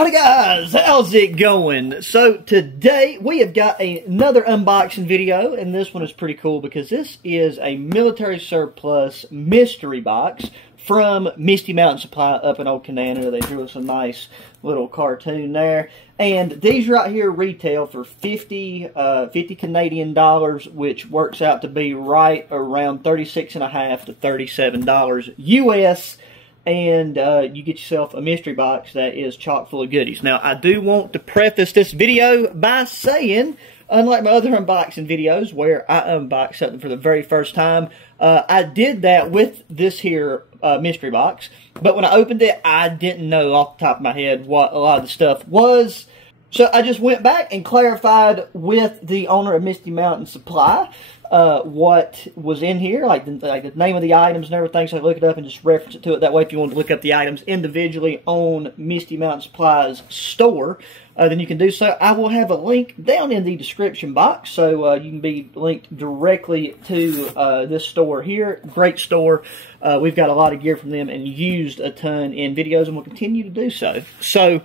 Howdy guys, how's it going? So today we have got another unboxing video, and this one is pretty cool because this is a military surplus mystery box from Misty Mountain Supply up in Old Canada. They drew us a nice little cartoon there. And these right here retail for 50 Canadian dollars, which works out to be right around $36.50 to $37 US. And you get yourself a mystery box that is chock full of goodies. Now, I do want to preface this video by saying, unlike my other unboxing videos where I unbox something for the very first time, I did that with this here mystery box. But when I opened it, I didn't know off the top of my head what a lot of the stuff was. So I just went back and clarified with the owner of Misty Mountain Supply what was in here, like the name of the items and everything, so I look it up and just reference it to it. That way, if you want to look up the items individually on Misty Mountain Supply's store, then you can do so. I will have a link down in the description box, so you can be linked directly to this store here. Great store. We've got a lot of gear from them and used a ton in videos, and we'll continue to do so. So,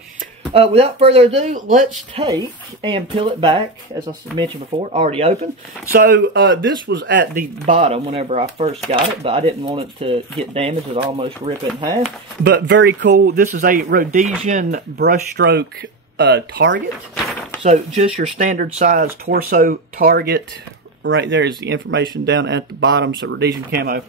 without further ado, let's take and peel it back, as I mentioned before, already open. So, this was at the bottom whenever I first got it, but I didn't want it to get damaged. I'd almost rip it in half. But very cool. This is a Rhodesian brushstroke target. So, just your standard size torso target. Right there is the information down at the bottom. So, Rhodesian camo.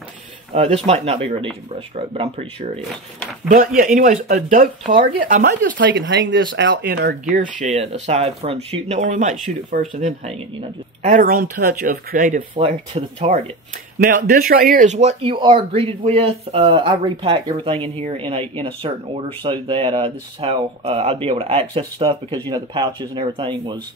This might not be Rhodesian brushstroke, but I'm pretty sure it is. But yeah, anyways, a dope target. I might just take and hang this out in our gear shed, aside from shooting it, or we might shoot it first and then hang it, you know, just add our own touch of creative flair to the target. Now, this right here is what you are greeted with. I repacked everything in here in a certain order so that this is how I'd be able to access stuff, because, you know, the pouches and everything was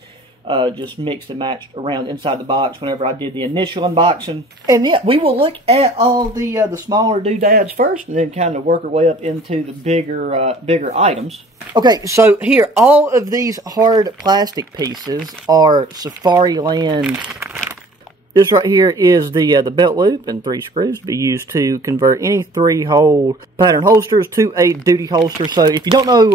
just mixed and matched around inside the box whenever I did the initial unboxing. And yeah, we will look at all the smaller doodads first, and then kind of work our way up into the bigger items. Okay, so here, all of these hard plastic pieces are Safariland. This right here is the belt loop and 3 screws to be used to convert any 3-hole pattern holsters to a duty holster. So if you don't know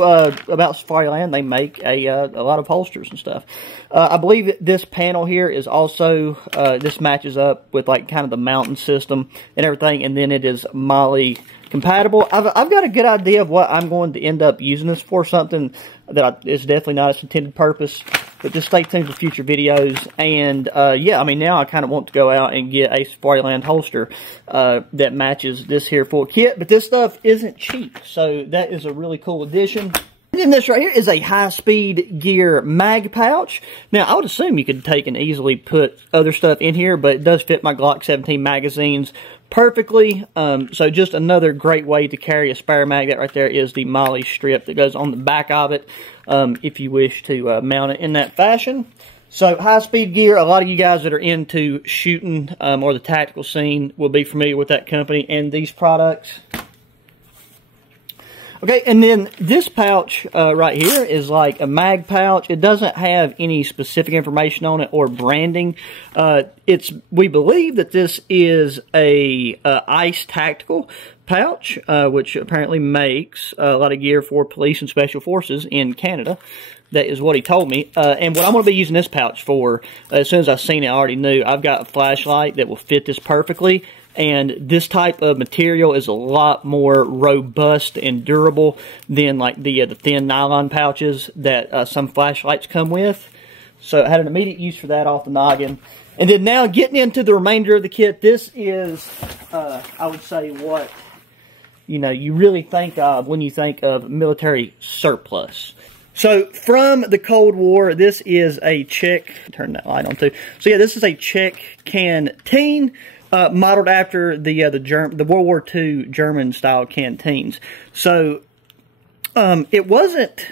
about Safariland, they make a lot of holsters and stuff. I believe this panel here is also, this matches up with like kind of the mountain system and everything, and then it is MOLLE compatible. I've got a good idea of what I'm going to end up using this for, something that is definitely not its intended purpose. But just stay tuned for future videos. And, yeah, I mean, now I kind of want to go out and get a Safariland holster that matches this here full kit. But this stuff isn't cheap, so that is a really cool addition. And then this right here is a high-speed gear mag pouch. Now, I would assume you could take and easily put other stuff in here, but it does fit my Glock 17 magazines perfectly. So just another great way to carry a spare mag. That right there is the MOLLE strip that goes on the back of it, if you wish to mount it in that fashion. So high-speed gear, a lot of you guys that are into shooting or the tactical scene will be familiar with that company and these products. Okay, and then this pouch right here is like a mag pouch. It doesn't have any specific information on it or branding. We believe that this is a ICE tactical pouch, which apparently makes a lot of gear for police and special forces in Canada. That is what he told me. And what I'm going to be using this pouch for, as soon as I seen it, I already knew. I've got a flashlight that will fit this perfectly. And this type of material is a lot more robust and durable than like the thin nylon pouches that some flashlights come with. So I had an immediate use for that off the noggin. And then now getting into the remainder of the kit, this is, I would say, what, you know, you really think of when you think of military surplus. So from the Cold War, this is a Czech, turn that light on too. So yeah, this is a Czech canteen. Modeled after the World War II German-style canteens. So, it wasn't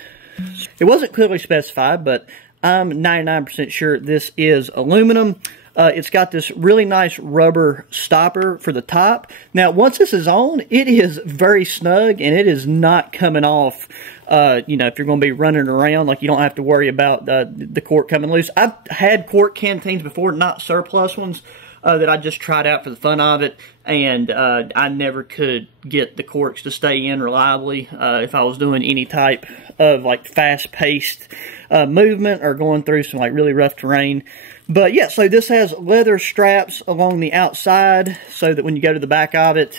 clearly specified, but I'm 99% sure this is aluminum. It's got this really nice rubber stopper for the top. Now, once this is on, it is very snug, and it is not coming off. You know, if you're going to be running around, like, you don't have to worry about the cork coming loose. I've had cork canteens before, not surplus ones. that I just tried out for the fun of it, and I never could get the corks to stay in reliably if I was doing any type of like fast-paced movement or going through some like really rough terrain. But yeah, so this has leather straps along the outside so that when you go to the back of it,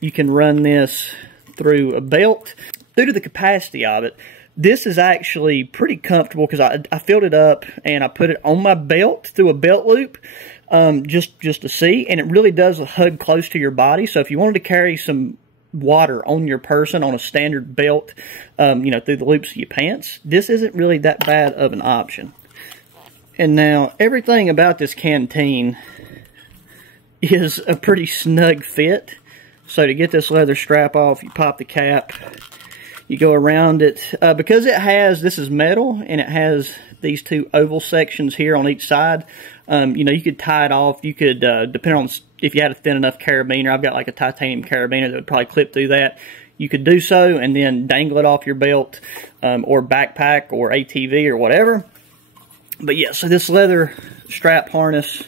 you can run this through a belt. Due to the capacity of it, this is actually pretty comfortable because I filled it up and I put it on my belt through a belt loop just to see, and it really does hug close to your body. So if you wanted to carry some water on your person on a standard belt, you know, through the loops of your pants, this isn't really that bad of an option. And now everything about this canteen is a pretty snug fit. So to get this leather strap off, you pop the cap, you go around it. Because it has, this is metal, and it has these two oval sections here on each side. You know, you could tie it off. You could, depending on if you had a thin enough carabiner, I've got like a titanium carabiner that would probably clip through that. You could do so and then dangle it off your belt or backpack or ATV or whatever. But yeah, so this leather strap harness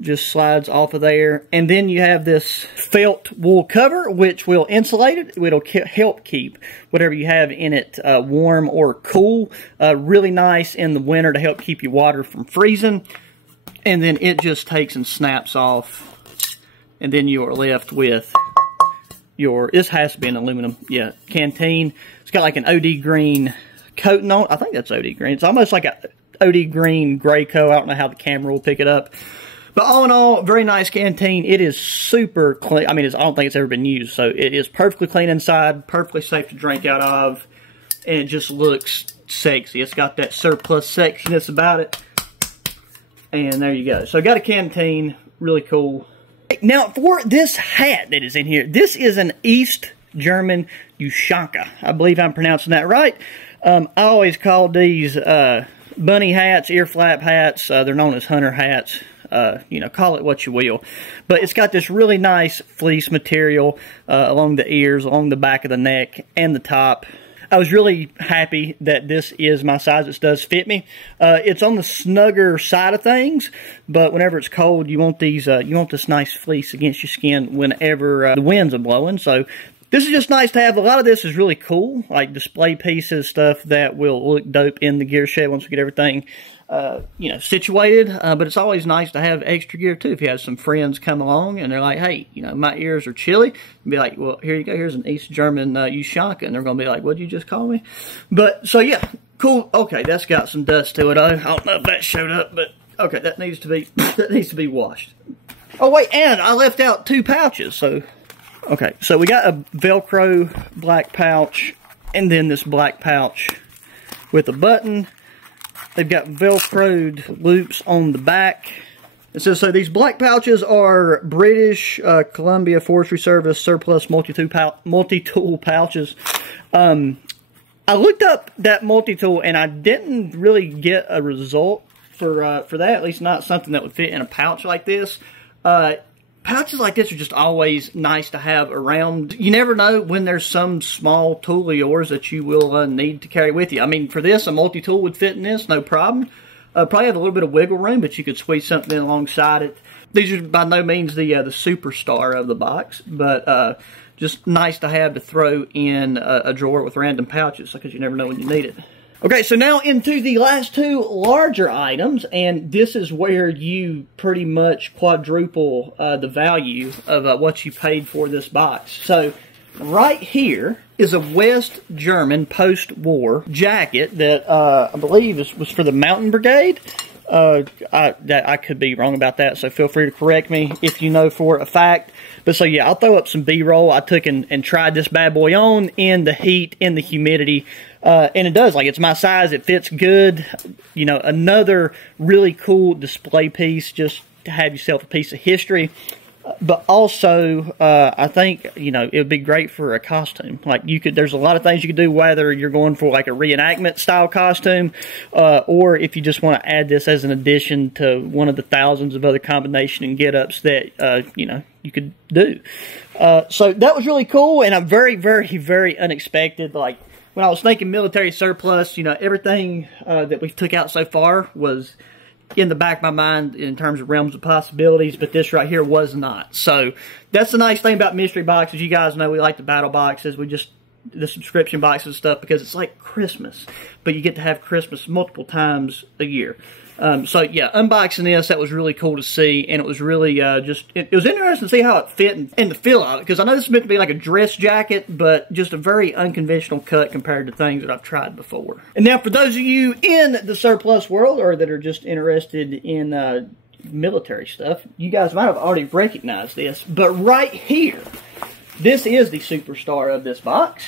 just slides off of there. And then you have this felt wool cover, which will insulate it. It'll help keep whatever you have in it warm or cool. Really nice in the winter to help keep your water from freezing. And then it just takes and snaps off. And then you are left with your, this has to be an aluminum, yeah, canteen. It's got like an OD green coating on it. I think that's OD green. It's almost like a OD green gray coat. I don't know how the camera will pick it up. But all in all, very nice canteen. It is super clean. I mean, I don't think it's ever been used. So it is perfectly clean inside, perfectly safe to drink out of. And it just looks sexy. It's got that surplus sexiness about it. And there you go. So I got a canteen. Really cool. Now, for this hat that is in here, this is an East German Ushanka. I believe I'm pronouncing that right. I always call these bunny hats, ear flap hats. They're known as hunter hats. You know, call it what you will. But it's got this really nice fleece material along the ears, along the back of the neck, and the top. I was really happy that this is my size. It does fit me. It's on the snugger side of things, but whenever it's cold, you want these. You want this nice fleece against your skin whenever the winds are blowing. So this is just nice to have. A lot of this is really cool, like display pieces, stuff that will look dope in the gear shed once we get everything you know, situated. But it's always nice to have extra gear too. If you have some friends come along and they're like, hey, you know, my ears are chilly, be like, well, here you go, here's an East German Ushanka, and they're gonna be like, what'd you just call me? But so yeah, cool. Okay, that's got some dust to it. I don't know if that showed up, but okay, that needs to be that needs to be washed. Oh wait, and I left out 2 pouches. So okay, so we got a Velcro black pouch, and then this black pouch with a button. They've got Velcroed loops on the back. It says, so these black pouches are British Columbia Forestry Service surplus multi-tool pouches. I looked up that multi-tool and I didn't really get a result for that, at least not something that would fit in a pouch like this. Pouches like this are just always nice to have around. You never know when there's some small tool of yours that you will need to carry with you. I mean, for this, a multi-tool would fit in this, no problem. Probably have a little bit of wiggle room, but you could squeeze something in alongside it. These are by no means the superstar of the box, but just nice to have to throw in a drawer with random pouches because you never know when you need it. Okay, so now into the last 2 larger items, and this is where you pretty much quadruple the value of what you paid for this box. So right here is a West German post-war jacket that I believe was for the Mountain Brigade. I could be wrong about that, so feel free to correct me if you know for a fact. But so yeah, I'll throw up some B-roll. I took and tried this bad boy on in the heat, in the humidity. And it does, like, it's my size, it fits good. You know, another really cool display piece just to have yourself a piece of history. But also, I think, you know, it would be great for a costume. Like, there's a lot of things you could do, whether you're going for like a reenactment style costume, or if you just want to add this as an addition to one of the thousands of other combination and get-ups that, you know, you could do. So that was really cool, and I'm very, very, very unexpected. Like, when I was thinking military surplus, you know, everything that we took out so far was in the back of my mind in terms of realms of possibilities, but this right here was not. So that's the nice thing about mystery boxes. You guys know we like the battle boxes. The subscription boxes and stuff, because it's like Christmas, but you get to have Christmas multiple times a year. So yeah, unboxing this, that was really cool to see, and it was really it was interesting to see how it fit and the feel of it, because I know this is meant to be like a dress jacket, but just a very unconventional cut compared to things that I've tried before. And now for those of you in the surplus world, or that are just interested in military stuff, you guys might have already recognized this, but right here, this is the superstar of this box.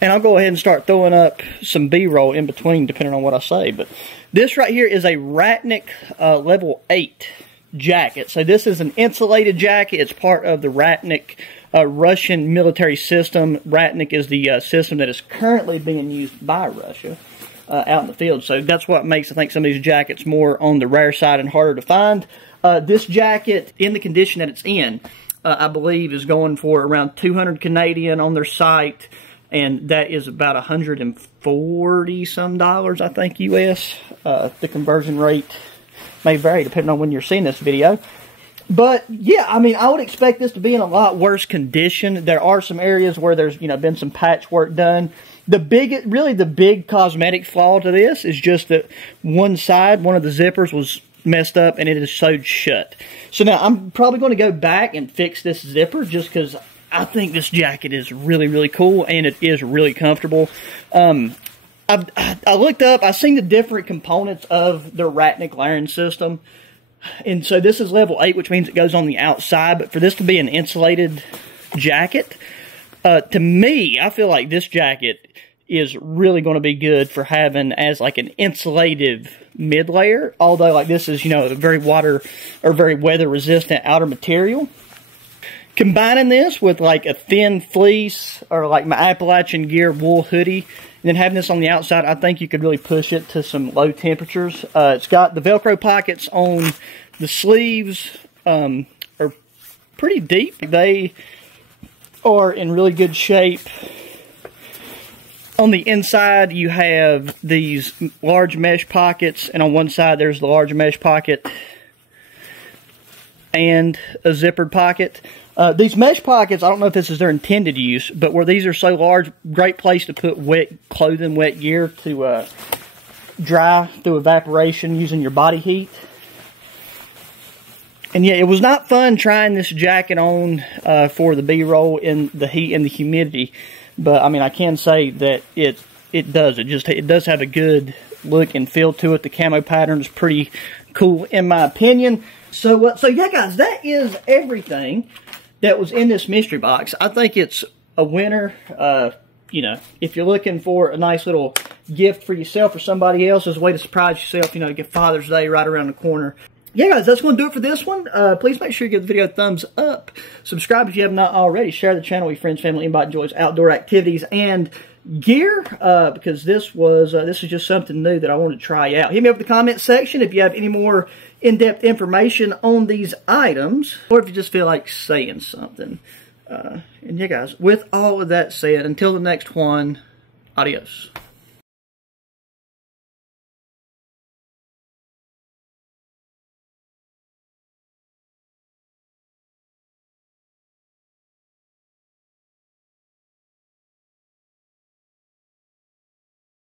And I'll go ahead and start throwing up some B-roll in between, depending on what I say. But this right here is a Ratnik level 8 jacket. So this is an insulated jacket. It's part of the Ratnik Russian military system. Ratnik is the system that is currently being used by Russia out in the field. So that's what makes, I think, some of these jackets more on the rare side and harder to find. This jacket, in the condition that it's in, I believe is going for around 200 Canadian on their site. And that is about $140 some, I think, US. The conversion rate may vary depending on when you're seeing this video. But yeah, I mean, I would expect this to be in a lot worse condition. There are some areas where there's, you know, been some patchwork done. Really the big cosmetic flaw to this is just that one side, one of the zippers was messed up and it is sewed shut. So now I'm probably going to go back and fix this zipper, just because I think this jacket is really, really cool, and it is really comfortable. I looked up, I've seen the different components of the Ratnik Laren system. And so this is level 8, which means it goes on the outside. But for this to be an insulated jacket, to me, I feel like this jacket is really going to be good for having as like an insulative mid layer. Although like this is, you know, a very very weather resistant outer material. Combining this with like a thin fleece or like my Appalachian Gear wool hoodie, and then having this on the outside, I think you could really push it to some low temperatures. It's got the Velcro pockets on the sleeves, are pretty deep. They are in really good shape. On the inside, you have these large mesh pockets, and on one side there's the large mesh pocket and a zippered pocket. These mesh pockets, I don't know if this is their intended use, but where these are so large, great place to put wet clothing, wet gear to dry through evaporation using your body heat. And yeah, it was not fun trying this jacket on for the B-roll in the heat and the humidity, but I mean, I can say that it does have a good look and feel to it. The camo pattern is pretty cool in my opinion. So yeah, guys, that is everything that was in this mystery box. I think it's a winner. You know, if you're looking for a nice little gift for yourself or somebody else as a way to surprise yourself, you know, to get Father's Day right around the corner. Yeah, guys, that's going to do it for this one. Please make sure you give the video a thumbs up. Subscribe if you have not already. Share the channel with your friends, family, anybody enjoys outdoor activities and gear, because this is just something new that I want to try out. Hit me up in the comment section if you have any more in-depth information on these items, or if you just feel like saying something. And yeah, guys, with all of that said, until the next one, adios.